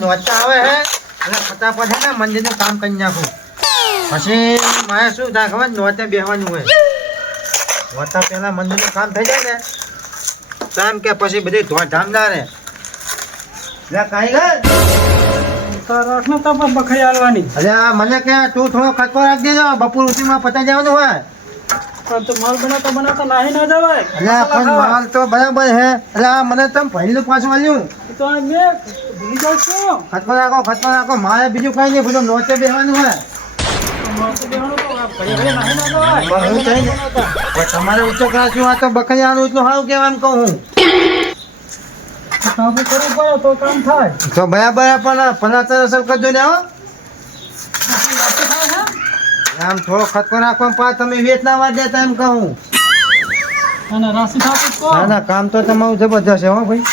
નોચતા આવે હે અને ફટાફટ હે ને મંદિરનું કામ કરી નાખું. પછી મારે શું થાય ખબર નોચે બેસવાનું હોય. નોચતા પહેલા મંદિરનું કામ થઈ જાય ને તો એમ કે પછી બધી ધોધામ ના રહે. લે કાંઈ ગઈ રાતનો તો પણ બખરી આલવાની. અરે મને કે તું થોડો ખટકો રાખી દેજો બપોર સુધીમાં પતાઈ જવાનું હોય. પણ તો માલ બનાવતા નાહી ના જવાય. અરે પણ માલ તો બરાબર હે. અરે મને તમે પહેલું પાછું વાલ્યું તો મેં ભૂલી જાઉં છું. ખટકો રાખો મારે બીજું કઈ નહીં બધું નોચે બેસવાનું હોય. માથે બેહવાનું તો ઘડી ઘડી નાહી ના જવાય. પણ હું થઈ ને પણ તમારે ઊંચો ક્લાસનું આ તો બકરિયાનું એટલું સારું કહેવાય એમ કહું હું. કામ કરવું પડે તો કામ થાય. તો બરાબર પણ પનાચર અસર કરજો ને હો. આમ થોડો ખટકો રાખો પાછ તમે વેચ ના વાર દેતા એમ કહું. અને રાશિ થાતું તો ના કામ તો તમારું જબરજસ્ત છે હો ભાઈ.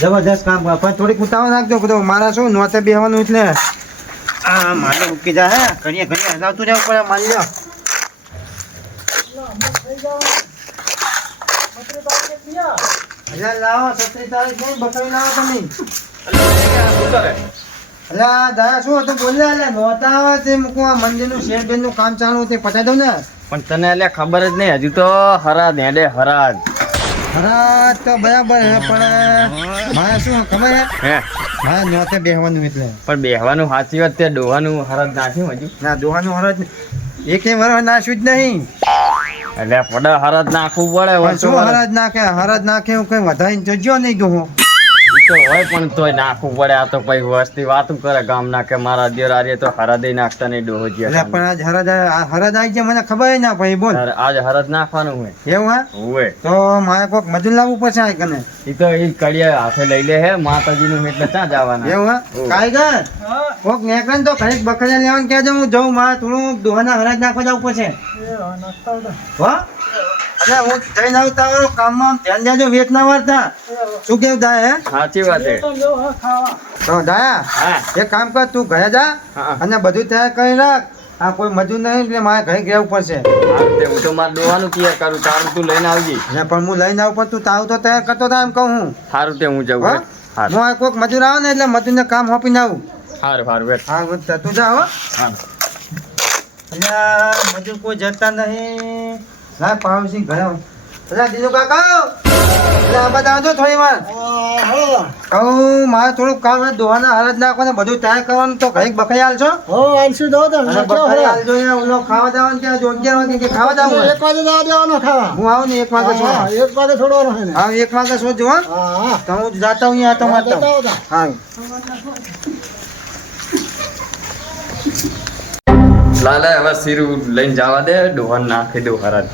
જબરજસ્ત કામ કરે પણ થોડીક ઉતાવળ રાખજો બધું મારા શું નોતે બેહવાનું એટલે આ મારે ઉકી જાય હે ઘડીએ હલાવતું જવું પડે મારી લો. અલ્યા લાવો 37 તારીખ નહીં બકરી લાવો તમે. અલ્યા દાદા શું હતું બોલ્યા એટલે નોતા આવે તે મૂકવા મંદિરનું શેરબેનનું કામ ચાલુ તે પતાવી દઉં ને. પણ તને એટલે ખબર જ નહીં હજુ તો હરાજ હેડે હરાજ. હરાજ તો બરાબર હે પણ મારે શું ખબર હે હે મારે નોતે બેહવાનું એટલે. પણ બેહવાનું સાચી વાત તે ડોવાનું હરાજ નાખ્યું હજુ. ના દોવાનું હરાજ એકે વર્ષ નાખ્યું જ નહીં. એટલે પડા હરાજ નાખવું પડે. પણ શું હરાજ નાખે હું કઈ વધારીને જોજો નહીં દઉં. ઈ તો હોય પણ તોય નાખવું પડે. આ તો પછી વસ્તી વાતું કરે ગામ ના કે મારા દેર આર્ય તો હરાદે નાખતા નહીં ડોહો એટલે જ્યાં. પણ આજ હરાજ આવી જાય મને ખબર ના ભાઈ બોલ. આજ હરાજ નાખવાનું હોય. એવું હા હોય તો મારે કોઈક મજૂર લાવવું પડશે આ કને. ઈ તો ઈ કડિયા હાથે લઈ લે હે માતાજી નું એટલે ત્યાં જવાના. એવું હા કારીગર કોક નેકળે ને તો ઘડીક બકરિયા લેવાનું કહેજો હું જઉં મારે થોડું દોહાના હરાજ નાખવા જવું પડશે. હો અરે હું જઈને આવતા હોય કામમાં ધ્યાન દેજો વેચ ના વાળતા. શું કેવું દાય હે સાચી વાત હે. તો દાયા હા એક કામ કર તું ઘરે જા હા. અને બધું તૈયાર કરી રાખ. આ કોઈ મજૂર નહીં એટલે મારે ઘરે રહેવું પડશે. હારું તે હું તો મારે ડોવાનું તૈયાર કરું. તારું તું લઈને આવજી. અને પણ હું લઈને આવું પણ તું તારું તો તૈયાર કરતો થાય એમ કહું હું. સારું તે હું જઉં. હો હું આ કોઈક મજૂર આવે ને એટલે મજૂરને કામ સોંપીને આવું. સારું સારું બેઠ. હા તું જા હો. સારું. અલ્યા મજૂર કોઈ જતા નહીં. ના પાવસિંહ ઘરે અલ્યા દીધું કાકા એટલે આ બધા આવજો થોડી વાર. કહું મારે થોડુંક કામ છે દોવાના હરાજ નાખવાને બધું તૈયાર કરવાનું તો ઘરે બકરી હાલશો. હો આલસી દો તો અને બકરી હાલજો અહીંયા ઓલો ખાવા જવાનું કે આજે 11 વાગે કે ખાવા જવાનું હોય? 1 વાગે જવા દેવાનો ખાવા. હું આવું ને 1 વાગે છો. 1 વાગે છોડવાનો છે ને. હા 1 વાગે શોધજો હો. હા તો હું જાતા હું અહીંયા તો મારતા હું. હા લાલે હવે સીરું લઈને જવા દે. ડોહન નાખી દઉં હરાજ.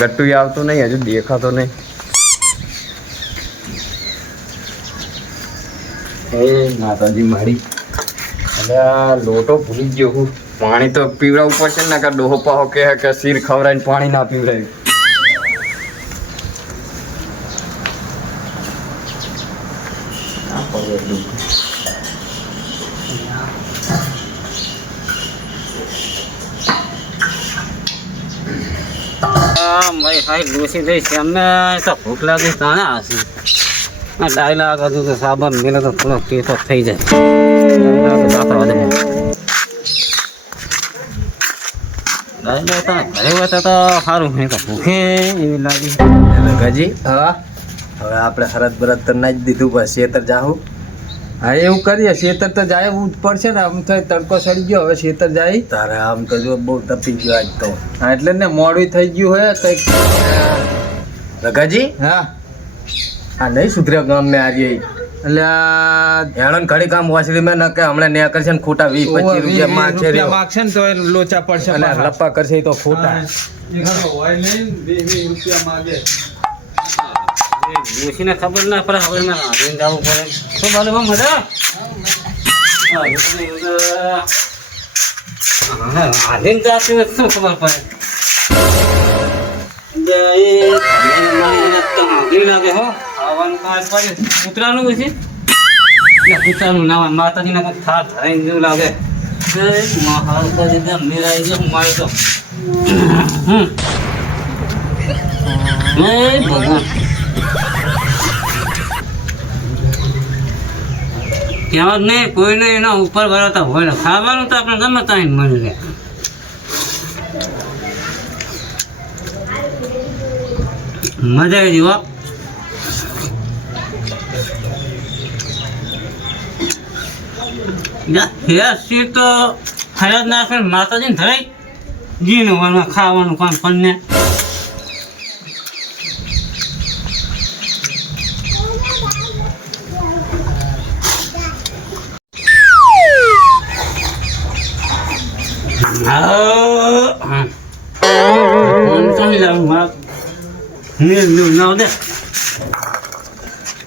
ગટ્ટુ આવતું નહીં હજુ દેખાતો નહીં. એ માતાજી મારી અલ્યા લોટો ભૂલી ગયો હું. પાણી તો પીવડાવવું પડશે ને કે ડોહો પાહો કે શીર ખવડાવીને પાણી ના પીવડાવ્યું. મારી સાહેબ ડોસી થઈ છે અમને તો ભૂખ લાગી તાણે હશે આ ડાયલા હતું તો સાબન મેલે તો થોડો કેસો થઈ જાય ડાયલા ઘરે હોય તો સારું નહીં તો ભૂખે એવી લાગી. ગજી હા હવે આપણે હરત બરત તો ના જ દીધું બસ શેતર જાહું. હા એવું કરીએ શેતર તો જાય એવું જ પડશે ને. આમ તો તડકો સડી ગયો હવે શેતર જાય તારે આમ તો જો બહુ તપી ગયો આજ તો. હા એટલે ને મોડું થઈ ગયું હોય કંઈક. ગજી હા હા નહીં સુધર્યો ગામ મેં આજે એટલે હેણન ઘડી કામ વાસળી મેં ન કે હમણાં ને કરશે ને ખોટા 20-25 રૂપિયા માગશે રે માગશે ને તો એ લોચા પડશે અને લપ્પા કરશે તો ખોટા ડોસીને ખબર ના પડે હવે મારે આવીને જવું પડે. શું બાલુ બહુ મજા આવીને જતી હોય શું ખબર પડે. લાગે હો આવવાનું કૂતરાનું પછી કૂતરાનું ના માતાજીને કોઈ થાર ધરાઈને જેવું લાગે. મેરાઈ ગયો મારી તો ભગવાન ત્યાં જ નહીં કોઈને એના ઉપર ભરાતા હોય ને ખાવાનું તો આપણે ગમે ત્યાં મળી રહે. મજા આવી હો. હેર તો ખરાબ નાખે માતાજીને ધરાઈ જીનું વનમાં ખાવાનું કામ પણને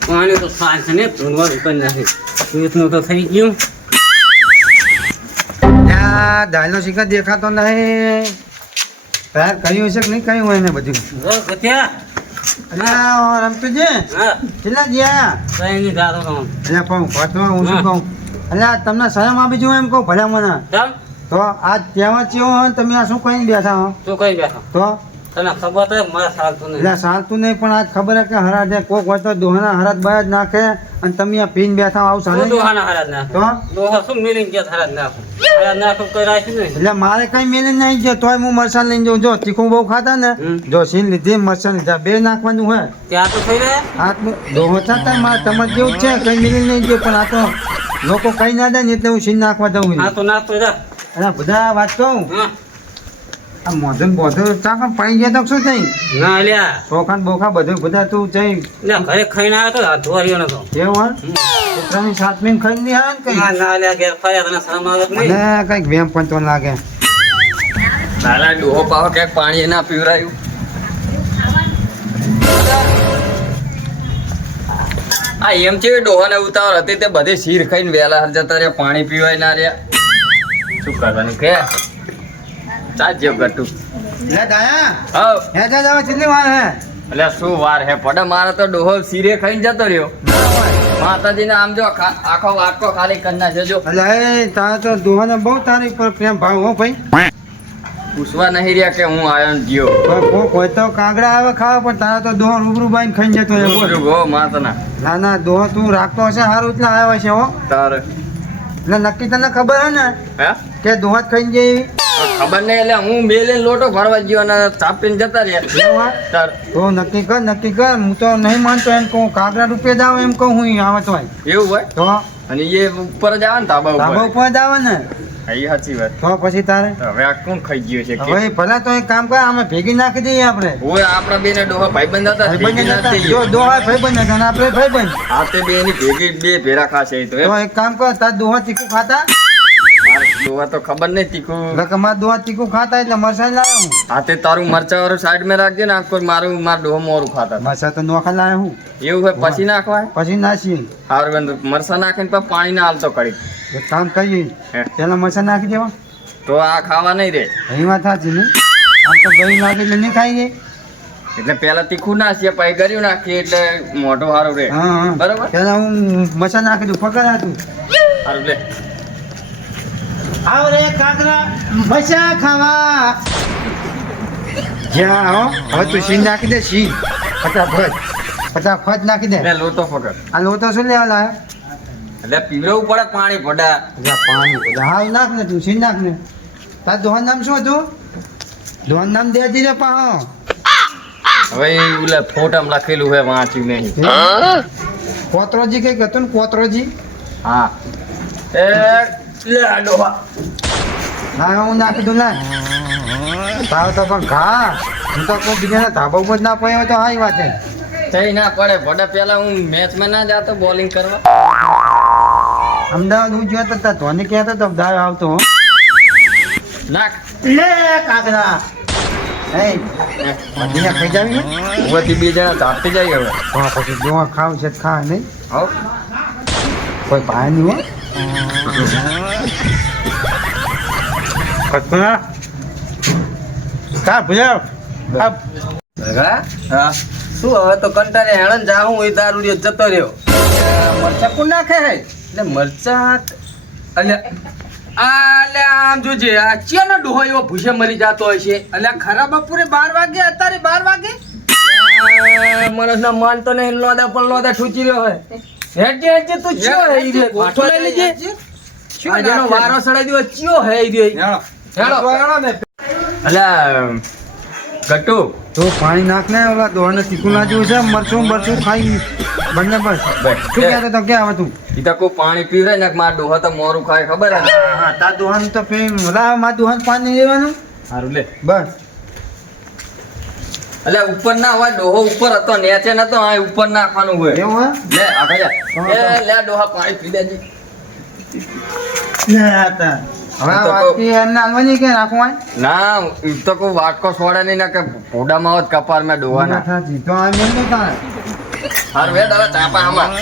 પાણી તો સાંજ ને ધૂનવાનું કરી નાખી એટલું તો થઈ ગયું. ત્યાં દાલનો શિકાર દેખાતો નહીં. તાર કહ્યું છે કે નહીં કહ્યું હોય ને બધું? અલ્યા રમતું છે કેટલા ગયા? અલ્યા પણ વાતમાં હું શું કહું? અલ્યા તમને શરમ આપી છું એમ કહું ભલા મને. તો આ તહેવાર થયો હોય ને તમે આ શું કહીને બેઠા હો? તું કઈ બેઠો તો તને ખબર તો મારે સાલતું નહીં. એટલે સાલતું નહીં પણ આજ ખબર હે કે હરાજ છે. કોક હોય તો દોહાના હરાજ બહાર જ નાખે અને તમે આ પીને બેઠા આવું સારું દોહાના હરાજ નાખ તો દોહા શું મિલિંગ કે હરાજ નાખો હરાજ નાખો કઈ રાખ્યું નહીં. એટલે મારે કઈ મેલી નહીં છે તોય હું મરસાં લઈને જાઉં. જો તીખું બહુ ખાતા ને જો સીન લીધી મરસાં લીધા બે નાખવાનું હોય ત્યાં તો થઈ રહે હાથમાં દોહો થતા મારે તમારે જેવું જ છે કઈ મેલી નહીં ગયો પણ આ તો લોકો કઈ ના દે ને એટલે હું સીન નાખવા દઉં. આ તો નાખતો જા. અને બધા વાત કહું આ મોઢું બોધું ચાકણ પડી ગયા તો શું થઈ? ના લ્યા ચોખા ને બોખા બધું બધા તું જઈ લ્યા ઘરે ખાઈને આવ્યો તો ધોવારીઓ નતો. એવું હા કૂતરાની સાતમીને ખાઈ નહીં આવે ને કઈ ના ના લ્યા ઘેર ફર્યા તને શરમ આવે કે નહીં? અને કઈક વેમ પણ તો લાગે. તારા ડોહો પાવો ક્યાંક પાણી ના પીવરાયું. આ એમ છે ડોહાને ઉતાવળ હતી તે બધે શીર ખાઈને વહેલા જતા રહ્યા પાણી પીવાય ના રહ્યા. શું કરવાનું કે ચાલજો ગટુ. લે દાયા હવ હે જા જાવ કેટલી વાર હે? એટલે શું વાર હે પડે મારે તો ડોહો શીરે ખાઈને જતો રહ્યો. માતાજીને આમ જો આખો વાટકો ખાલી કરી નાખ્યો જો. એટલે એ તારે તો દોહાને બહુ તારી પર પ્રેમ ભાવ હો ભાઈ. પૂછવા નહીં રહ્યા કે હું આયો ને ગયો. કોક હોય તો કાગડા આવે ખાવા પણ તારા તો દોહો રૂબરૂ બાઈને ખાઈને જતો હોય બોલ. ગો માતાના ના ના દોહો તું રાખતો હશે સારું એટલે આવ્યો છે હો. તારે એટલે નક્કી તને ખબર હે ને હે કે દોહા જ ખાઈને જાય એવી? ખબર નહીં એટલે હું બેલે લોટો ભરવા ગયો અને ચાપીને જતા રહ્યા. એવું હા? તાર તો નક્કી કર હું તો નહીં માનતો એમ કહું કાગડા રૂપિયા જ આવે એમ કહું હું આવે તો એવું હોય તો અને એ ઉપર જ આવે ને ધાબા ધાબા ઉપર ઉપર જ આવે ને હા, એ સાચી વાત. તો પછી તારે હવે આ કોણ ખાઈ ગયો છે કે હવે ભલા તો એક કામ કર અમે ભેગી નાખી દઈએ આપણે. ઓય આપણા બે ને ડોહા ભાઈબંધ હતા ભાઈબંધ ભેગી હતા. નથી જો દોહા ભાઈબંધ હતા અને આપણે ભાઈબંધ. આ તે બે ની ભેગી બે ભેરા ખાશે એ તો એમ. તો એક કામ કર તાર દોહા તીખું ખાતા મારે ડોહા તો ખબર નહીં તીખું. એટલે મારા દોહા તીખું ખાતા એટલે મરસાઈ લાવ્યો હું. આ તે તારું મરચા વાળું સાઈડ માં રાખજે ને આખો મારું માર ડોહો મોરું ખાતા હતા. મરસા તો નોખા લાવ્યો હું એવું હોય પછી નાખવાય પછી નાસી. હારું મરસા નાખીને પછી પાણી ના હાલતો કરી એક કામ કરીએ હે. પેલા મરસા નાખી દેવા તો આ ખાવા નહીં રે. એ વાત સાચી નહીં આમ તો ગઈ લાગે એટલે નહીં ખાઈ જાય. એટલે પેલા તીખું નાખીએ પછી ગળ્યું નાખીએ એટલે મોઢું સારું રે. હા હા બરોબર પેલા હું મરસા નાખી દઉં પકડ હતું. સારું લે. આવ રે કાકરા મરસા ખાવા. જ્યાં હો હવે તું સીન નાખી દે સીન ફટાફટ નાખી દે. લે લોટો પકડ. આ લોટો શું લેવા લાયો? એટલે પીવડવું પડે પાણી ભડા. જા પાણી બધા હાલ નાખ ને તું સીન નાખ ને. તાર દોહન નામ શું હતું? દોહન નામ દે દીધે પાહો. હવે એ ઓલા ફોટામાં લખેલું હોય વાંચ્યું નહીં. કોતરોજી કઈક હતું ને કોતરોજી. હા એ લે ડોહા. ના હું નાખી દઉં ના તાવ તો પણ ઘા હું તો કોઈ બીજાના ધાબા ઉપર જ ના પડ્યો તો હાઈ વાત છે. થઈ ના પડે ભડા પેલા હું મેચમાં ના જાતો બોલિંગ કરવા. અમદાવાદ હું જોયો તો તાર ધોની કહેતો તો દાવ આવતો હો. નાખ. લે કાકરા એ મધીને ખાઈ જાવી ને ઉપરથી બે જણા તાપી જાય હવે. તો પછી દોવા ખાવ છે તો ખા નહીં હવ કોઈ ભાઈ નહીં હો. કલ્પના કા ભૂલ્યો ભગા હા શું હવે તો કંટાળે હેળન જાઉં એ દારૂ રહ્યો જતો રહ્યો. મરચા કોણ નાખે હે એટલે મરચા એટલે આમ જોજે આ ચિયાનો ડોહો એવો ભૂસે મરી જતો હોય છે એટલે ખરા બપોરે 12 વાગે અત્યારે 12 વાગે માણસના માન તો નહીં લોદા પણ લોદા ઠૂચી રહ્યો હોય હેડજે હેડજે તું ચિયો હે ઈ રે ગોઠો લઈ લેજે આ જેનો વારો સડાઈ દીધો ચિયો હે ઈ રે હેડો અલ્યા ગટ્ટુ તો પાણી નાખ ને ઓલા દોડને તીખું ના જેવું છે મરચું બરચું ખાઈ બંને બસ શું કહેતો તો કે આવે તું ઈ તો કોઈ પાણી પીવે ને માર ડોહો તો મોરું ખાય ખબર હે હા તાર દોહાન તો પી ઓલા માર દોહાન પાણી લેવાનું સારું લે બસ અલ્યા ઉપર ના હોય ડોહો ઉપર હતો નીચે નતો આ ઉપર નાખવાનું હોય એવું હે લે આગળ જા એ લે ડોહા પાણી પી દેજે લે આતા હવે આ વાતથી એમને આલવાની કે રાખવા ના ઈ તો કોઈ વાટકો છોડે નહીં ને કે ભોડામાં હોત કપાર માં ડોહાના થાજી તો આ મેં ન તારે હાર વે દાદા ચાપા આમાં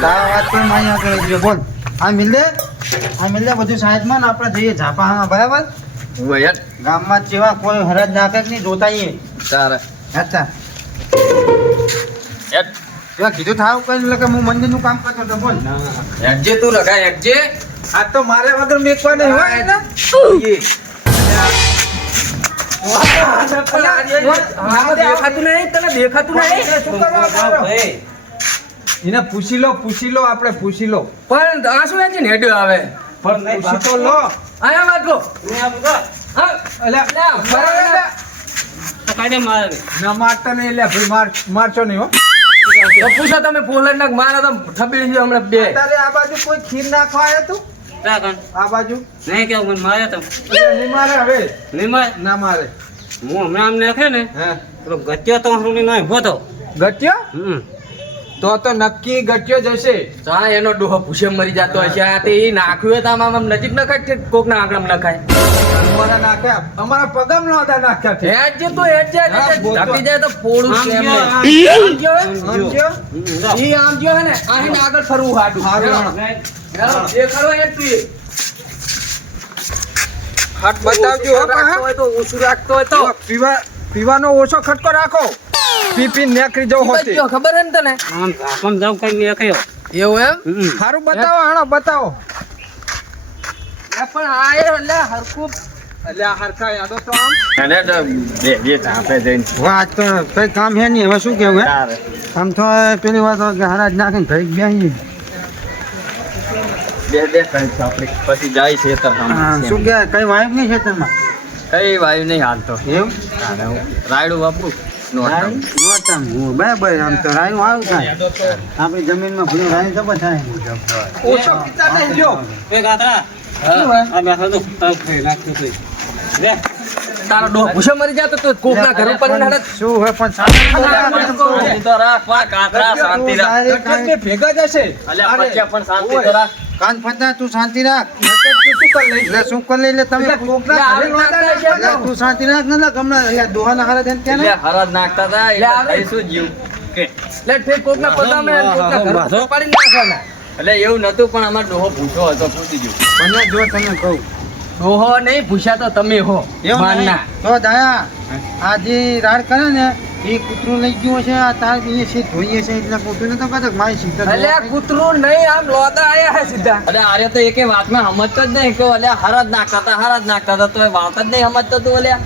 તારા વાત તો મારી આગળ જ બોલ આ મિલ દે બધું સાઈડમાં ને આપણે જઈએ ઝાપા બરાબર વયટ ગામમાં જેવા કોઈ હરજ નાખે કે નહીં જોતાઈએ તારે અચ્છા એટ એવા કીધું થાવ કઈ એટલે કે હું મંદિરનું કામ કરતો હતો બોલ એકજે તું લગાય એકજે આ તો મારે વગર મેકવા નહીં હોય ને દેખાતું નહીં તને દેખાતું નહીં શું કરવા એને પૂછી લો આપણે પૂછી લો પણ આ શું છે નેડ્યો આવે પણ પૂછી તો લો આયા વાતો હા અલ્યા બરાબર તો કાઢે મારે ના મારતા નહીં લે ભાઈ મારશો નહીં હો તો પૂછો તમે પોલર નાખ મારા તો થબીડી છે હમણાં બે તારે આ બાજુ કોઈ ખીર નાખવા આવ્યો તું કાકણ આ બાજુ નહીં કેવું મને મારે તો નહીં મારે હવે નહીં મારે ના મારે હું હમણાં આમ નાખે ને હા પેલો ગત્યો તો હું નહીં ભોતો ગટ્યો તો નક્કી ગટ્યો જશે ચા એનો ડોહો ભૂસે મરી જતો હશે આ તે ઈ નાખ્યું હોય તો આમ નજીક ન ખાય કોક ના આંગળામાં ન ખાય અમારા નાખ્યા અમારા પગમ નો આદા નાખ્યા છે હેડજે તું હેડજે ઢાકી જાય તો પોળું છે એમને આમ ગયો ઈ આમ ગયો હે ને આહીને આગળ ફરવું હાડું હારું. હેલો દેખાડો એ તું હાથ બતાવજો હો રાખતો હોય તો ઓછું રાખતો હોય તો પીવાનો ઓછો ખટકો રાખો પી નેકરી જવું હોતી કયો ખબર હે ને તને આમ આમ જાવ કઈ નાખ્યો એવું એમ સારું બતાવો હાણો બતાવો પણ આ એ એટલે હરખું એટલે આ હરખા યાદો તો આમ અને તો બે ચાપે જઈને વાત તો કઈ કામ હે નહીં હવે શું કેવું હે તારે આમ તો પેલી વાત કે હરાજ નાખીને ભાઈ બેસી બે કઈ આપણે પછી જાય છે તો શું કે કઈ વાયક નહીં ખેતરમાં કઈ વાયુ નહીં હાલતો એવું રાયડું વાપરું નોરતા હું બરાબર આમ તો રાયનું આવું થાય આપણી જમીનમાં ભૂલું રાયનું જબર થાય ઓછો પીતા નહીં જો એ ગાતરા આ બેઠો તો તાવ ખાઈ નાખતો તો લે તારો ડોહ ભૂસે મરી જાતો તો કોક ના ઘર ઉપર ના હાલત શું હોય પણ શાંતિ તો રાખ વા કાતરા શાંતિ રાખ ગટ્ટો ભેગા જશે અલ્યા પછી પણ શાંતિ તો રાખ કાન ફતા તું શાંતિ રાખ તું શું કર લઈ એટલે શું કરી લે તમે કોકના ઘરે નોંધા નાખ્યા એટલે તું શાંતિ રાખ ને ગમણા એટલે દોહાના હારે થઈને ક્યાં એટલે હરાજ નાખતા હતા એટલે કઈશું જીવ કે લે ઠેક કોકના પદામાં કોકના ઘર ઉપર પાડી નાખવાના એટલે એવું નતું પણ અમાર ડોહો ભૂસો હતો પૂછી ગયો મને જો તને કહું ડોહો નહીં ભૂસ્યા તો તમે હો એવું નહીં. માનના તો દાયા આ જે રાડ કરે ને એ કૂતરું લઈ ગયું છે આ તાર એ છે ધોઈએ છે એટલે કૂતરું તો કદાચ મારી સીધા અલ્યા કૂતરું નહીં આમ લોદા આયા હે સીધા અરે આરે તો એકે વાતમાં સમજતો જ નહીં કે અલ્યા હરાજ નાખતા હતા તો એ વાત જ નહીં સમજતો તું અલ્યા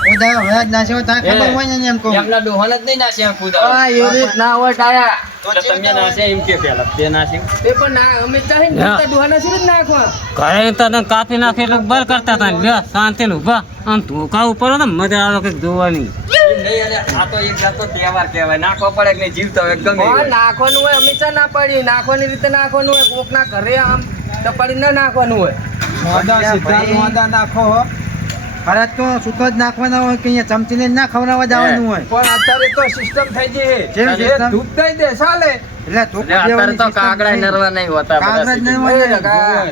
ખોદા હોય જ ના છે તારે ખબર હોય ને એમ કહું એમના ડોહાને જ નહીં નાસ્યા ખુદ આ એવી રીત ના હોય ડાયા તો તમે નાસ્યા એમ કે પેલા તે નાસ્યું એ પણ ના અમે ચાહી ને હા. ડોહાના છે જ નાખવા ઘરે તને કાપી નાખે એટલે બર કરતા હતા લે શાંતિ નું ઉભા આમ ધોકા ઉપર હતો મજા આવે કઈક જોવાની નહીં અરે આ તો એક જાતનો તહેવાર કહેવાય નાખવો પડે કે નહીં જીવતો હોય ગમે હા, હોય. નાખવાનું હોય હંમેશા ના પાડી નાખવાની રીતે નાખવાનું હોય કોકના ઘરે આમ ટપાડી ના નાખવાનું હોય નાખો અરે તો સૂતો જ નાખવાના હોય કે અહીંયા ચમચીને જ ના ખવડાવવા જવાનું હોય પણ અત્યારે તો સિસ્ટમ થઈ ગઈ જેમ છે system? ધૂપ દઈ દે ચાલે એટલે તો એટલે અત્યારે તો કાગડા નરવા નહીં હોતા કાગડા જ નહીં બધા હોય. એ લગા.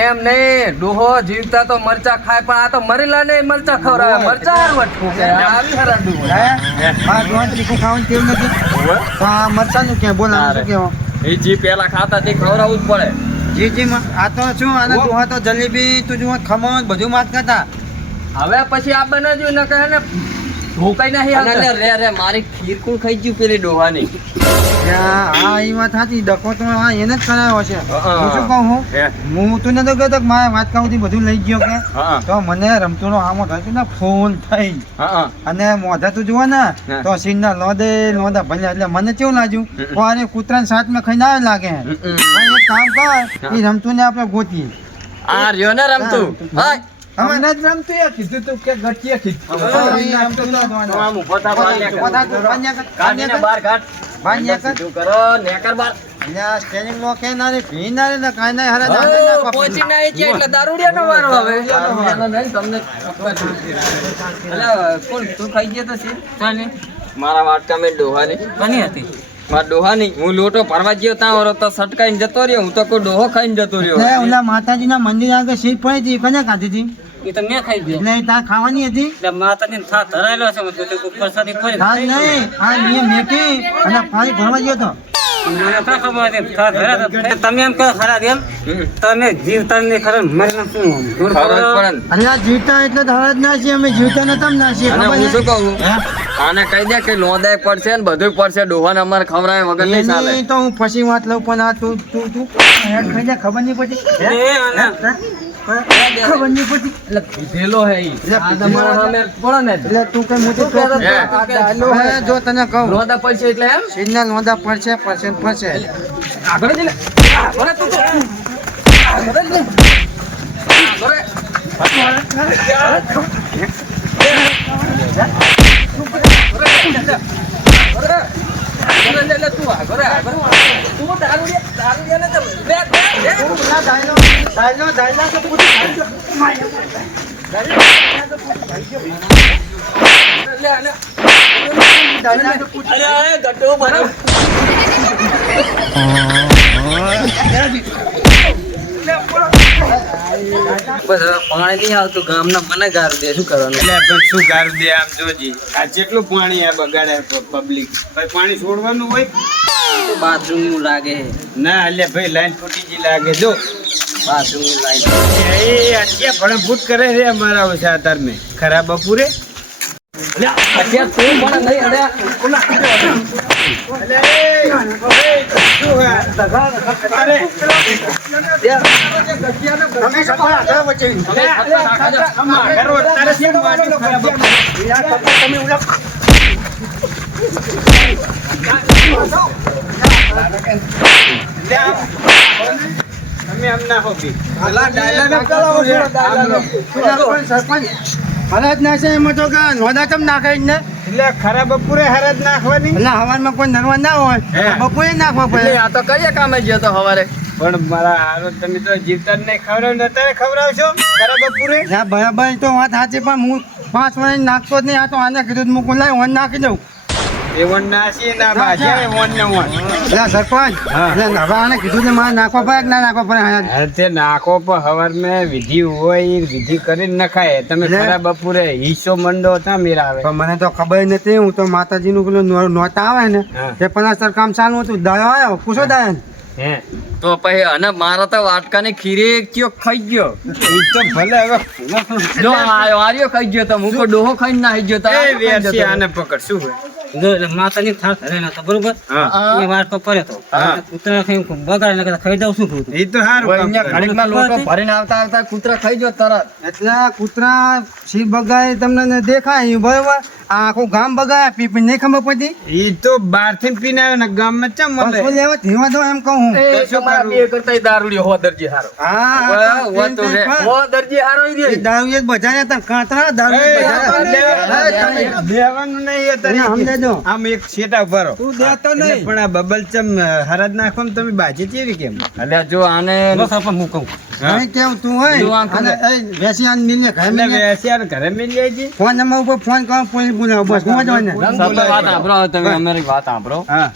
એમ નહીં ડોહો જીવતા તો મરચા ખાય પણ આ તો મરેલા ને મરચા ખવડાવે મરચા હારવટ ફૂકે આવી હરાડું હોય. આ દોહાન ત્રીખું ખાવાનું ટેવ નથી તો આ મરચાંનું ક્યાં બોલાવાનું શું કહેવાનું એ જી પેલા ખાતા તે ખવડાવવું જ પડે જી જી આ તો શું આના દોહા તો જલેબી તું જુઓ ખમણ બધું માત કરતા હવે પછી આ બનાવ્યું ને કહે ને ઢોકાઈ નહીં આવતા. રે રે મારી ખીર કોણ ખાઈ ગયું પેલી ડોહાની? હા એ વાત સાચી, ડકો તો હા એને જ કરાયો છે. હું શું કહું હું હે. હું તો નતો કહેતો કે મારે વાત કહું બધું લઈ ગયો કે હા તો મને રમતુનો આમો થયો ને ફૂલ થઈ હા અને મોઢા તું જુઓ ને તો સીનના લોદા ભલ્યા એટલે મને કેવું લાગ્યું કોને કૂતરાને સાથ માં ખાઈને આવે લાગે પણ એક કામ કર એ રમતું ને આપણે ગોતીએ આ રહ્યો ને રમતું. હાય. હમણાં જ રમતું એ કીધું તું કે ગઠિયા કીધું તો આમ ઊભો થા, બહાર નીકળ. કાઢીને બહાર કાઢ. સીધું કરો, નેકર બહાર. પહોંચી ના આવી છે એટલે દારૂડિયાનો વારો હવે. દારૂડિયાનો નહીં, તમને અલા, કોણ તું ખાઈ ગયો તો શીર? મારા વાટકા મેં ડોહાની. કોની હતી? મારા ડોહાની. હું લોટો ભરવા ગયો ત્યાં ઓરો તો સટકાઈને જતો રહ્યો. હું તો કોઈ ડોહો ખાઈને જતો રહ્યો. ઓલા માતાજીના મંદિર આગળ સીટ પડી હતી કને ખાધી હતી એ તો મેં ખાઈ ગયો. એટલે ત્યાં ખાવાની હતી એટલે માતાજી ને થાળ ધરાયેલો છે, મેં કીધું કે પ્રસાદી ફરી હાલ નહીં આ મેં મેકી અને પાણી ભરવા ગયો હતો મને ક્યાં ખબર હતી થાળ ધરાયેલો. તમે એમ કહો ખરા એમ તમે જીવતા નહીં ખરા મરીને શું દૂર ખબર જ કરો? પડે ને. અને આ જીવતા એટલે તો હળદ ના છીએ અમે જીવતા નતા ને ના છીએ અને ખબર હું શું છે? કહું આને કહી દે કે લોંદાય પડશે ને બધું પડશે. ડોહાને અમારે ખવડાવે વગર નહીં ચાલે. એની તો હું પછી વાત લઉં પણ આ તું હેડ ખાઈ જા ખબર નહીં પડી એ અને ખબર નહીં પડી એટલે પીધેલો હે ઈ. એટલે આ તમારા સામે પડે ને એટલે તું કઈ મોટી શું કહેતો? હવે જો તને કહું લોંદા પડશે એટલે એમ સિગ્નલ નોંધા પડશે પડશે ને પડશે આગળ જ લે. આગળ જ તું તો. આગળ જ લે. બસ હવે પાણી નહીં આવતું ગામના મને ગાર દે શું કરવાનું? એટલે પણ શું ગારું દે આમ જોજી આ જેટલું પાણી આ બગાડે પબ્લિક ભાઈ પાણી છોડવાનું હોય બાથરૂમ નું લાગે ના એટલે ભાઈ લાઈન ફૂટી ગઈ લાગે જો બાથરૂમ નું લાગે એ અત્યારે ભણ ફૂટ કરે છે અમારા ઓછા તારમે ખરાબ બપોરે અત્યારે તું પણ નહીં અડ્યા. તમે આમ ના હોતી હળદ નાખે એમાં તો કે નોંધા કેમ નાખે જ ને એટલે ખરાબ બપોરે હરદ નાખવાની એટલે હવારમાં કોઈ નરવા ના હોય હે. બપોરે નાખવા પડે આ તો કયા કામે ગયો તો સવારે? પણ મારા હારો તમે તો જીવતા જ નહીં ખવડાવ ને અત્યારે ખવડાવશો ખરાબ બપોરે હા બરાબર તો વાત સાચી પણ હું 5 વર્ષ નાખતો જ નહીં આ તો આને કીધું મૂકું લાય ઓન નાખી દઉં એવન નાસી ના બાજે વન ને વન એટલે સરપંચ હા. એટલે હવે આને કીધું ને મારે નાખવા પડે કે ના નાખવા પડે અરે તે નાખો પણ હવાર મેં વિધિ હોય એ વિધિ કરીને નખાય તમે એટલે? ખરાબ બપોરે હિસ્સો મંડો હતા મેરા આવે પણ મને તો ખબર નથી હું તો માતાજીનું પેલું નોતા આવે ને હા. તે 50 કામ ચાલુ હતું દયો આવ્યો પૂછો દયા હે તો પછી અને મારા તો વાટકાની ખીરે કયો ખાઈ ગયો. ઈ તો ભલે હવે જો આર્યો ખાઈ ગયો તો મૂકો ડોહો ખાઈને નાહી ગયો તો એ વેરસી આને પકડ શું હોય જો એટલે માતાજી થાળ ધરાયેલો હતો બરોબર હા એ વાટકો પડ્યો હતો હા. કૂતરા ખાઈ બગાડે ને ખાઈ દઉં શું થયું ઈ તો સારું કામ અહીંયા કર્યું. ઘડીકમાં લોકો ભરીને આવતા આવતા કૂતરા ખાઈ ગયો તરત. એટલે કૂતરા શીર બગાય તમને દેખાય બરોબર આ આખું ગામ બગાય પી નહીં ખબર પડતી ઈ તો બહાર થી પીને આવે ને ગામમાં ચમ મળે બસો લેવા ધીમા દો એમ કહું હું એ તમારા બે કરતાંય દારૂડિયો હો દરજી હારો. હા હો તો રે. હો દરજી હારો ઈ રે. દારૂ બજાને તને કાંતરા દારૂ દેવાનું નહીં એ તને સમજે જો આમ એક સેટા ભરો તું દેતો એટલે નહીં પણ આ બબલ ચમ હરદ નાખો ને તમે બાજી ચેવી કેમ અલ્યા જો આને સરપંચ હું કહું હા? નહીં કેવું તું હોય તું આમ અને એ વેસી આને મિલને ઘરે એટલે મિલને વેસ્યાર ઘરે મિલી જાય છે ફોન નંબર ઉપર ફોન કરો પોલીસ બોલાવો બસ હું જ હોય ને વાત સાંભળો હવે તમે અમારી વાત સાંભળો. હા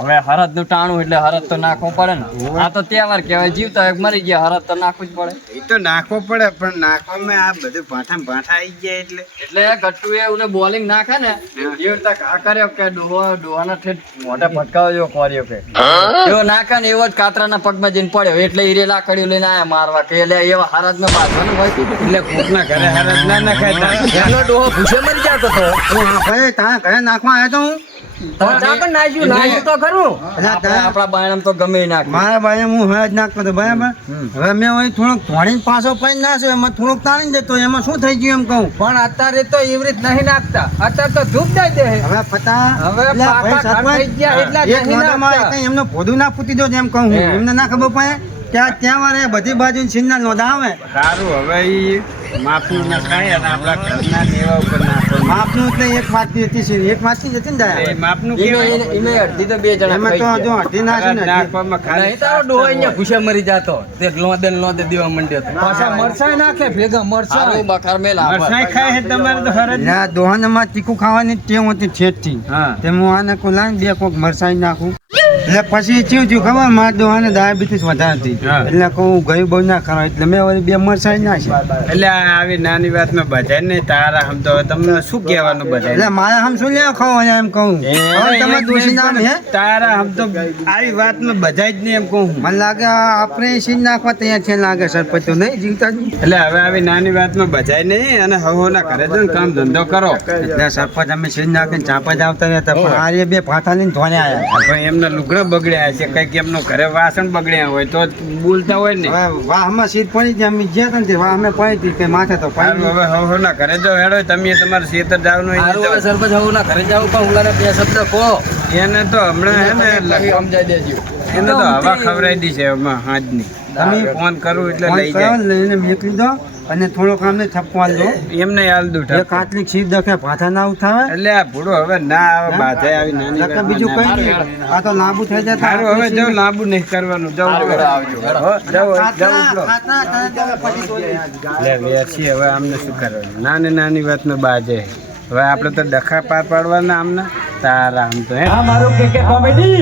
હવે હરદ નું ટાણું એટલે હરદ તો નાખવું પડે ને. આ તો તહેવાર કહેવાય, જીવતા હોય મરી ગયા હરદ તો નાખવું જ પડે. એ તો નાખવો પડે પણ નાખવામાં આ બધું ભાઠા આવી જાય એટલે ગટ્ટુ એવું બોલિંગ નાખે ને એ રીતે ઘા કર્યો કે ડોહાના ઠેઠ મોઢા ભટકાવો જેવો કર્યો કે એવો નાખે ને એવો જ કાતરાના પગમાં જઈને પડ્યો એટલે હીરે લાકડીઓ લઈને આયા મારવા કે એટલે એવા હરદ માં બાંધવાનું હોય એટલે કોકના ઘરે હરદ ના નખાય. એનો ડોહો ભૂસે મરી જતો હતો. ભાઈ તારા ઘરે નાખવા આવ્યો તો હું નાખ્યું તો ખરું. આપણા બાયણમ તો ગમે ઈ નાખે. મારા ભાઈ હું હવે જ નાખતો હતો બરાબર. હવે મેં અહીં થોડોક ધોણીને પાછો પડી નાખ્યો એમાં થોડોક તાણી દેતો એમાં શું થઈ ગયું એમ કહું. પણ અત્યારે તો એવી રીત નહીં નાખતા, અત્યારે તો ધૂપ દઈ દે. હવે પતા હવે એટલે પાકા ભાઈ ઘાટ સરપંચ, થઈ ગયા એટલે જ એક નહીં મોઢામાં નાખતા. કંઈ એમનો ભોદું ના પૂતી દો એમ કહું હું. એમને ના ખબર પડે કે આ ત્યાં વારે બધી બાજુ છીનના નોંધા આવે. સારું હવે ઈ માપનું નખાય અને આપણા ઘરના દેવા ઉપર નાખો. માપનું એટલે એક વાતની હતી છે, એક વાતની જ હતી ને એ દાયા. માપનું ઈને- કેવાય. ઈને- ઈને અડધી તો બે જણા એમાં ખાઈ તો ગયા. જો અઢી નાખી હરદ ને અઢી. નાખવામાં ખાલી નહીં તારો ડોહો અહીંયા ભૂસે મરી જાતો, તે લોદે ને લોદે દેવા માંડ્યો હતો. પાછા મરચાઈ નાખે ભેગા મરચાઈ. આલુ બખાર મેલ આપે. મરચાઈ ખાય છે તમારે તો હરદ. એટલે આ દોહાનામાં તીખું ખાવાની ટેવ હતી ઠેઠથી. હા તે હું આને કોઈ લાવીને બે કોક મરચાઈ નાખું. એટલે પછી થયું ખબર મારા દોહાને ડાયાબિટીસ વધારે હતી. હા. એટલે કહું ગયું બહુ ના ખવાય એટલે મેં વળી બે મરચાઈ નાખી. એટલે આ આવી નાની વાતમાં બધાય નહીં તારા હમ તો તમને શું કહેવાનું એટલે બધાય મારા હમ શું લેવા ખાવા એમ કહું. હવે તમે દોશી નામ હે તારા હમ તો આવી વાતમાં બધાય જ નહીં એમ કહું. મને લાગે આપણે સીન નાખવા તૈયાર છે લાગે સરપંચ તો નહીં જીવતા જ. એટલે હવે આવી નાની વાતમાં બધાય નહીં અને હવોના ઘરે જઈને કામ ધંધો કરો. એટલે સરપંચ અમે સીન નાખીને ચાપા જ આવતા રહેતા પણ આ બે ફાથા લઈને ધોને આવ્યા. પણ એમના લુગડા બગડ્યા છે કઈક એમનો ઘરે વાસણ બગડ્યા હોય તો જ બોલતા હોય ને. હવે વાહમાં સીટ પડી હતી અમે જ્યાં હતા ને તે વાહ અમે પડી હતી કે માથે તો સારું પડી. હવે હવોના ઘરે જો હેડો તમે તમારે ખેતર જવાનું હોય હારું ને હવે સરપંચ હવે ના ઘરે જાવ પણ ઉલાને બે શબ્દ કહો. જાઓ. એને તો હમણાં હે ને સમજાઈ દેજો. એને તો હવા ખવડાવી દી છે હમણાં હાજની. તમે ફોન કરું એટલે ફોન લઈ કરો જાય. ને લઈને મેકલી દો અને થોડોક અમને થપ્પો આલ દો. એમને હાલ દઉં એક આટલી સીટ દખે ભાથા ના ઉઠાવે. એટલે આ ભૂડો હવે ના આવે બાધાય આવી નાની નકર વાતમાં બીજું ના કઈ આવે. નહીં. આ તો લાંબુ થઈ જાય. સારું હવે જાઉં લાંબુ નહીં કરવાનું જાઉં હારું, હેડો, આવજો, હેડો. જાઉં ખાતરા હવે આમને શું કરવાનું નાની નાની વાતમાં બાજે હવે આપણે તો ડખા પાર પાડવાના આમને તારા આમ તો હે આ મારું ક્રિકેટ કોમેડી